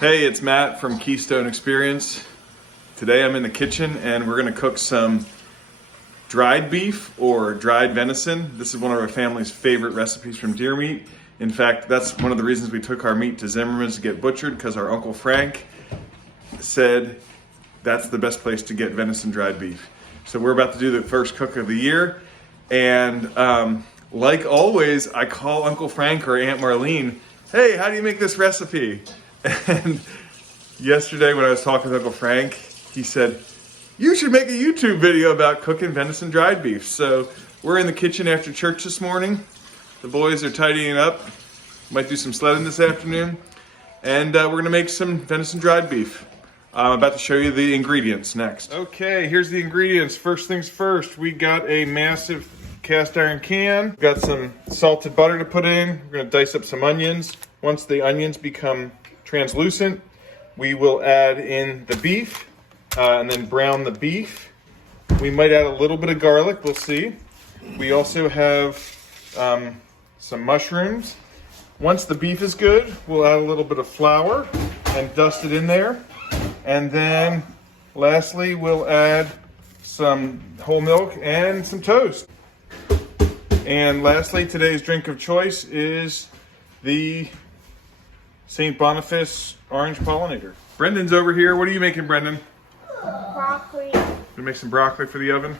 Hey, it's Matt from Keystone Experience. Today I'm in the kitchen and we're gonna cook some dried beef or dried venison. This is one of our family's favorite recipes from deer meat. In fact, that's one of the reasons we took our meat to Zimmerman's to get butchered, because our Uncle Frank said that's the best place to get venison dried beef. So we're about to do the first cook of the year. And like always, I call Uncle Frank or Aunt Marlene, hey, how do you make this recipe? And yesterday when I was talking to Uncle Frank, he said, you should make a YouTube video about cooking venison dried beef. So we're in the kitchen after church this morning. The boys are tidying up. Might do some sledding this afternoon. And we're gonna make some venison dried beef. I'm about to show you the ingredients next. Okay, here's the ingredients. First things first, we got a massive cast iron can. We've got some salted butter to put in. We're gonna dice up some onions. Once the onions become translucent, we will add in the beef and then brown the beef. We might add a little bit of garlic, we'll see. We also have some mushrooms. Once the beef is good, we'll add a little bit of flour and dust it in there. And then lastly, we'll add some whole milk and some toast. And lastly, today's drink of choice is the St. Boniface Orange Pollinator. Brendan's over here. What are you making, Brendan? Broccoli. Gonna make some broccoli for the oven.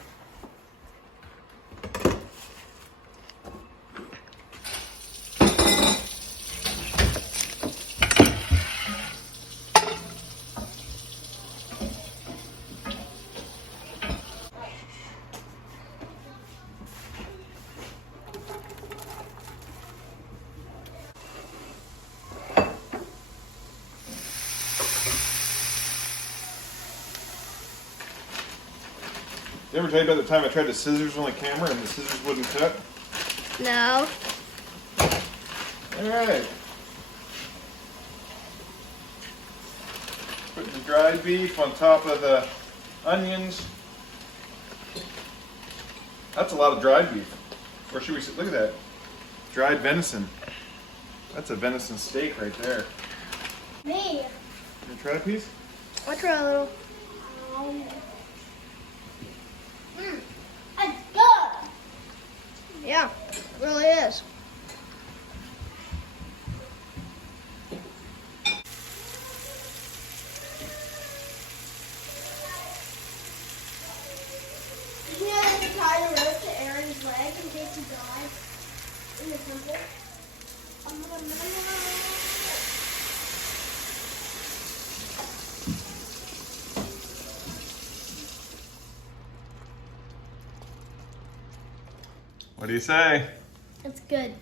Did I ever tell you about the time I tried the scissors on the camera and the scissors wouldn't cut? No. Alright. Putting the dried beef on top of the onions. That's a lot of dried beef. Or should we say, look at that. Dried venison. That's a venison steak right there. Me. You want to try a piece? I'll try a little. It's good. Yeah, it really is. You know how to tie a rope to Aaron's leg in case he died in the temple? What do you say? It's good.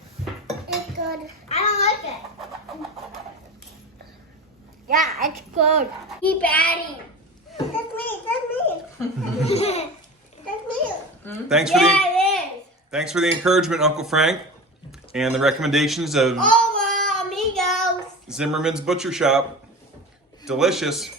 It's good. I don't like it. Yeah, it's good. Keep adding. That's me. That's me. Thanks It is. for the encouragement, Uncle Frank, and the recommendations of Amigos. Zimmerman's Butcher Shop. Delicious.